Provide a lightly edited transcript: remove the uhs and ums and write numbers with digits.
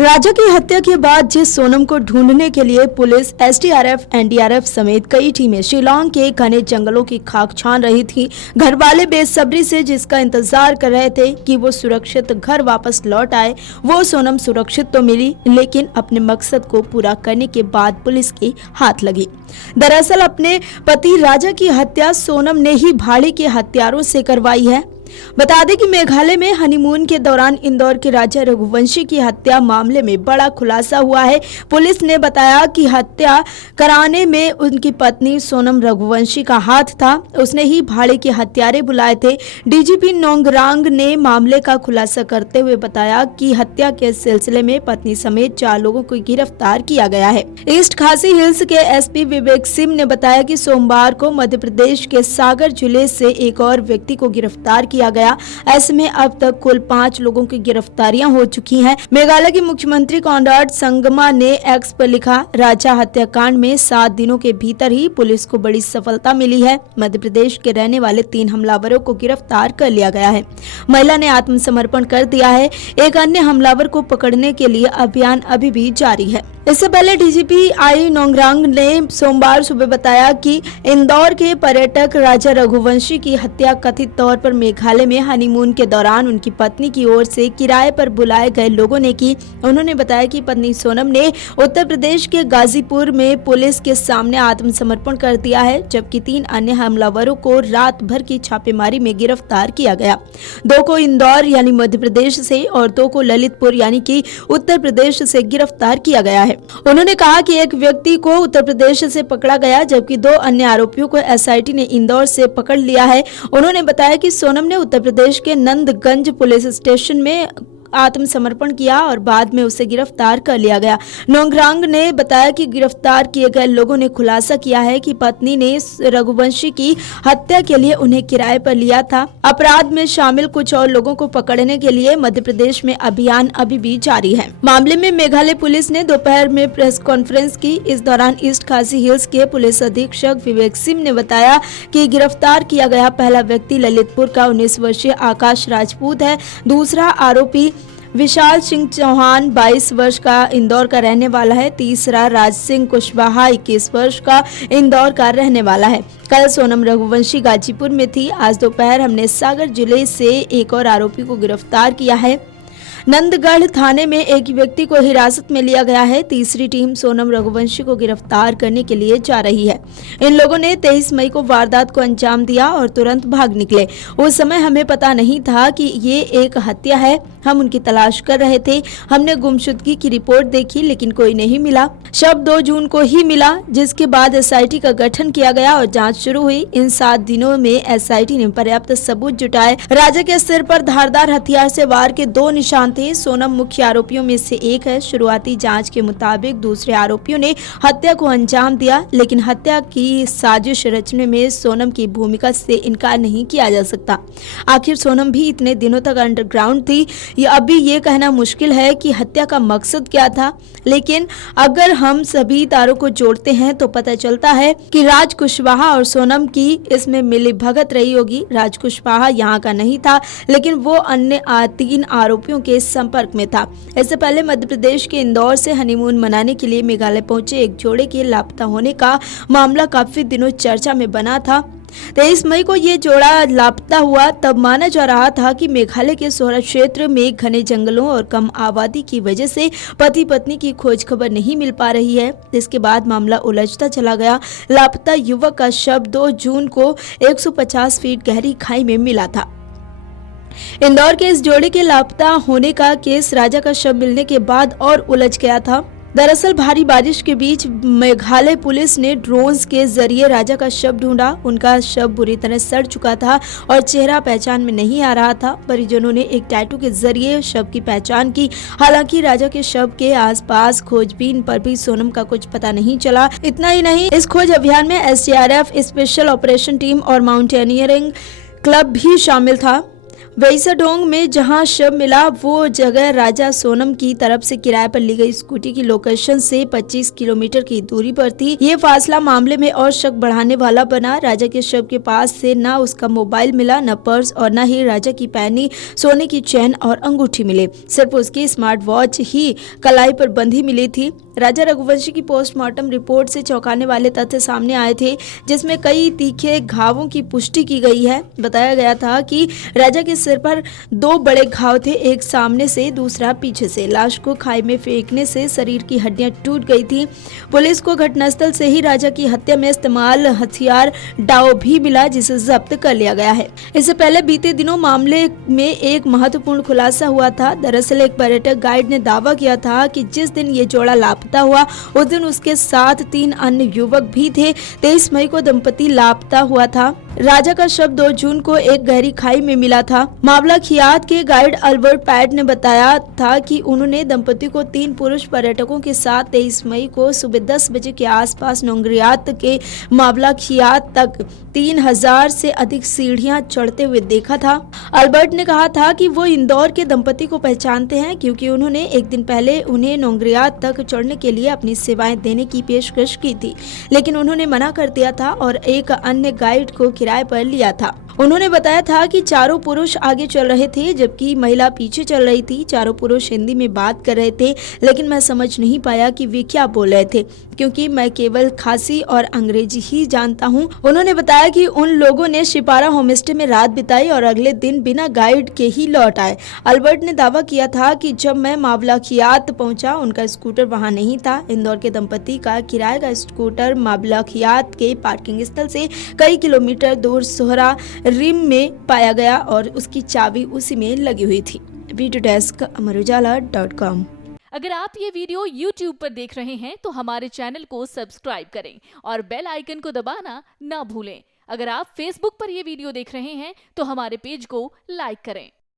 राजा की हत्या के बाद जिस सोनम को ढूंढने के लिए पुलिस, एसडीआरएफ, एनडीआरएफ समेत कई टीमें शिलांग के घने जंगलों की खाक छान रही थी, घर वाले बेसब्री से जिसका इंतजार कर रहे थे कि वो सुरक्षित घर वापस लौट आए। वो सोनम सुरक्षित तो मिली, लेकिन अपने मकसद को पूरा करने के बाद पुलिस के हाथ लगी। दरअसल अपने पति राजा की हत्या सोनम ने ही भाड़े के हथियारों से करवाई है। बता दें कि मेघालय में हनीमून के दौरान इंदौर के राजा रघुवंशी की हत्या मामले में बड़ा खुलासा हुआ है। पुलिस ने बताया कि हत्या कराने में उनकी पत्नी सोनम रघुवंशी का हाथ था। उसने ही भाड़े के हत्यारे बुलाए थे। डीजीपी नोंगरांग ने मामले का खुलासा करते हुए बताया कि हत्या के सिलसिले में पत्नी समेत 4 लोगों को गिरफ्तार किया गया है। ईस्ट खासी हिल्स के एसपी विवेक सिंह ने बताया कि सोमवार को मध्य प्रदेश के सागर जिले से एक और व्यक्ति को गिरफ्तार किया गया। ऐसे में अब तक कुल 5 लोगों की गिरफ्तारियां हो चुकी हैं। मेघालय के मुख्यमंत्री कॉनराड संगमा ने एक्स पर लिखा, राजा हत्याकांड में 7 दिनों के भीतर ही पुलिस को बड़ी सफलता मिली है। मध्य प्रदेश के रहने वाले 3 हमलावरों को गिरफ्तार कर लिया गया है। महिला ने आत्मसमर्पण कर दिया है। एक अन्य हमलावर को पकड़ने के लिए अभियान अभी भी जारी है। इससे पहले डीजीपी आई नोंगरांग ने सोमवार सुबह बताया कि इंदौर के पर्यटक राजा रघुवंशी की हत्या कथित तौर पर मेघालय में हनीमून के दौरान उनकी पत्नी की ओर से किराए पर बुलाए गए लोगों ने की। उन्होंने बताया कि पत्नी सोनम ने उत्तर प्रदेश के गाजीपुर में पुलिस के सामने आत्मसमर्पण कर दिया है, जबकि 3 अन्य हमलावरों को रात भर की छापेमारी में गिरफ्तार किया गया। 2 को इंदौर यानी मध्य प्रदेश से और 2 को ललितपुर यानी कि उत्तर प्रदेश से गिरफ्तार किया गया है। उन्होंने कहा कि एक व्यक्ति को उत्तर प्रदेश से पकड़ा गया, जबकि 2 अन्य आरोपियों को एसआईटी ने इंदौर से पकड़ लिया है। उन्होंने बताया कि सोनम ने उत्तर प्रदेश के नंदगंज पुलिस स्टेशन में आत्मसमर्पण किया और बाद में उसे गिरफ्तार कर लिया गया। नोंगरांग ने बताया कि गिरफ्तार किए गए लोगों ने खुलासा किया है कि पत्नी ने रघुवंशी की हत्या के लिए उन्हें किराए पर लिया था। अपराध में शामिल कुछ और लोगों को पकड़ने के लिए मध्य प्रदेश में अभियान अभी भी जारी है। मामले में मेघालय पुलिस ने दोपहर में प्रेस कॉन्फ्रेंस की। इस दौरान ईस्ट खासी हिल्स के पुलिस अधीक्षक विवेक सिंह ने बताया कि गिरफ्तार किया गया पहला व्यक्ति ललितपुर का 19 वर्षीय आकाश राजपूत है। दूसरा आरोपी विशाल सिंह चौहान 22 वर्ष का इंदौर का रहने वाला है। तीसरा राज सिंह कुशवाहा 21 वर्ष का इंदौर का रहने वाला है। कल सोनम रघुवंशी गाजीपुर में थी। आज दोपहर हमने सागर जिले से एक और आरोपी को गिरफ्तार किया है। नंदगढ़ थाने में एक व्यक्ति को हिरासत में लिया गया है। तीसरी टीम सोनम रघुवंशी को गिरफ्तार करने के लिए जा रही है। इन लोगों ने 23 मई को वारदात को अंजाम दिया और तुरंत भाग निकले। उस समय हमें पता नहीं था कि ये एक हत्या है। हम उनकी तलाश कर रहे थे। हमने गुमशुदगी की रिपोर्ट देखी, लेकिन कोई नहीं मिला। शव 2 जून को ही मिला, जिसके बाद एसआईटी का गठन किया गया और जांच शुरू हुई। इन 7 दिनों में एसआईटी ने पर्याप्त सबूत जुटाए। राजा के सिर पर धारदार हथियार से वार के 2 निशान थे। सोनम मुख्य आरोपियों में से एक है। शुरुआती जांच के मुताबिक दूसरे आरोपियों ने हत्या को अंजाम दिया, लेकिन हत्या की साजिश रचने में सोनम की भूमिका से इनकार नहीं किया जा सकता। आखिर सोनम भी इतने दिनों तक अंडरग्राउंड थी। अभी ये कहना मुश्किल है कि हत्या का मकसद क्या था, लेकिन अगर हम सभी तारों को जोड़ते हैं तो पता चलता है कि राज कुशवाहा और सोनम की इसमें मिली भगत रही होगी। राज कुशवाहा यहाँ का नहीं था, लेकिन वो अन्य 3 आरोपियों के संपर्क में था। इससे पहले मध्य प्रदेश के इंदौर से हनीमून मनाने के लिए मेघालय पहुंचे एक जोड़े के लापता होने का मामला काफी दिनों चर्चा में बना था। 23 मई को ये जोड़ा लापता हुआ। तब माना जा रहा था कि मेघालय के सोहरा क्षेत्र में घने जंगलों और कम आबादी की वजह से पति पत्नी की खोज खबर नहीं मिल पा रही है। इसके बाद मामला उलझता चला गया। लापता युवक का शव 2 जून को 150 फीट गहरी खाई में मिला था। इंदौर के इस जोड़े के लापता होने का केस राजा का शव मिलने के बाद और उलझ गया था। दरअसल भारी बारिश के बीच मेघालय पुलिस ने ड्रोन्स के जरिए राजा का शव ढूंढा। उनका शव बुरी तरह सड़ चुका था और चेहरा पहचान में नहीं आ रहा था। परिजनों ने एक टैटू के जरिए शव की पहचान की। हालांकि राजा के शव के आसपास खोजबीन पर भी सोनम का कुछ पता नहीं चला। इतना ही नहीं, इस खोज अभियान में एसडीआरएफ, स्पेशल ऑपरेशन टीम और माउंटेनियरिंग क्लब भी शामिल था। वेइसाडोंग में जहां शव मिला वो जगह राजा सोनम की तरफ से किराए पर ली गई स्कूटी की लोकेशन से 25 किलोमीटर की दूरी पर थी। ये फासला मामले में और शक बढ़ाने वाला बना। राजा के शव के पास से न उसका मोबाइल मिला, न पर्स और न ही राजा की पहनी सोने की चेन और अंगूठी मिले। सिर्फ उसकी स्मार्ट वॉच ही कलाई पर बंधी मिली थी। राजा रघुवंशी की पोस्टमार्टम रिपोर्ट से चौंकाने वाले तथ्य सामने आए थे, जिसमें कई तीखे घावों की पुष्टि की गई है। बताया गया था कि राजा के सिर पर 2 बड़े घाव थे, एक सामने से दूसरा पीछे से। लाश को खाई में फेंकने से शरीर की हड्डियां टूट गई थी। पुलिस को घटनास्थल से ही राजा की हत्या में इस्तेमाल हथियार डाव भी मिला, जिसे जब्त कर लिया गया है। इससे पहले बीते दिनों मामले में एक महत्वपूर्ण खुलासा हुआ था। दरअसल एक पर्यटक गाइड ने दावा किया था कि जिस दिन ये जोड़ा लापता हुआ उस दिन उसके साथ 3 अन्य युवक भी थे। 23 मई को दंपति लापता हुआ था। राजा का शव 2 जून को एक गहरी खाई में मिला था। मामला खियात के गाइड अल्बर्ट पैड ने बताया था कि उन्होंने दंपति को 3 पुरुष पर्यटकों के साथ 23 मई को सुबह 10 बजे के आसपास नोंगरियात के मावला खियात तक 3000 से अधिक सीढ़ियां चढ़ते हुए देखा था। अल्बर्ट ने कहा था कि वो इंदौर के दंपति को पहचानते हैं, क्योंकि उन्होंने एक दिन पहले उन्हें नोंगरियात तक चढ़ने के लिए अपनी सेवाएं देने की पेशकश की थी, लेकिन उन्होंने मना कर दिया था और एक अन्य गाइड को किराए पर लिया था। उन्होंने बताया था कि चारों पुरुष आगे चल रहे थे जबकि महिला पीछे चल रही थी। चारों पुरुष हिंदी में बात कर रहे थे, लेकिन मैं समझ नहीं पाया कि वे क्या बोल रहे थे, क्योंकि मैं केवल खासी और अंग्रेजी ही जानता हूं। उन्होंने बताया कि उन लोगों ने शिपारा होमस्टे में रात बिताई और अगले दिन बिना गाइड के ही लौट आए। अल्बर्ट ने दावा किया था कि जब मैं मावलाखियात पहुंचा उनका स्कूटर वहां नहीं था। इंदौर के दंपति का किराए का स्कूटर मावलाखियात के पार्किंग स्थल से कई किलोमीटर दूर सोहरा रिम में पाया गया और उसकी चाबी उसी में लगी हुई थी। Video desk amarujala.com। अगर आप ये वीडियो YouTube पर देख रहे हैं तो हमारे चैनल को सब्सक्राइब करें और बेल आइकन को दबाना ना भूलें। अगर आप Facebook पर ये वीडियो देख रहे हैं तो हमारे पेज को लाइक करें।